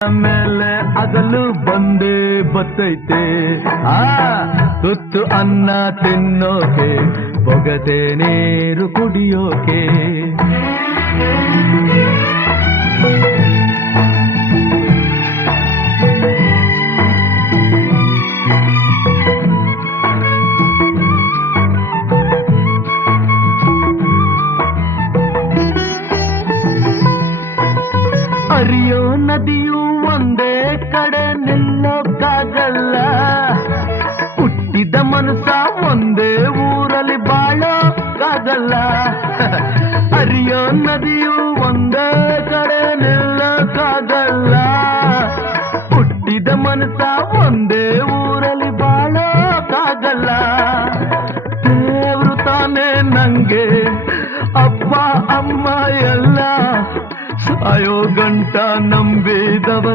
ಮೇಲೆ ಅದಲು ಬಂದೇ ಬತ್ತೈತೆ ತುತ್ತು ಅನ್ನ ತಿನ್ನೋಕೆ ಬೊಗದೆ ನೀರು ಕುಡಿಯೋಕೆ ಹರಿಯೋ ನದಿಯು ಒಂದೇ ಕಡೆ ನಿಲ್ಲೋಕ್ಕಾಗಲ್ಲ ಹುಟ್ಟಿದ ಮನಸ್ಸ ಒಂದೇ ಊರಲ್ಲಿ ಬಾಳೋಕ್ಕಾಗಲ್ಲ ಹರಿಯೋ ನದಿಯು ಒಂದೇ ಕಡೆ ನಿಲ್ಲೋಕ್ಕಾಗಲ್ಲ ಹುಟ್ಟಿದ ಮನಸ್ಸ ಒಂದೇ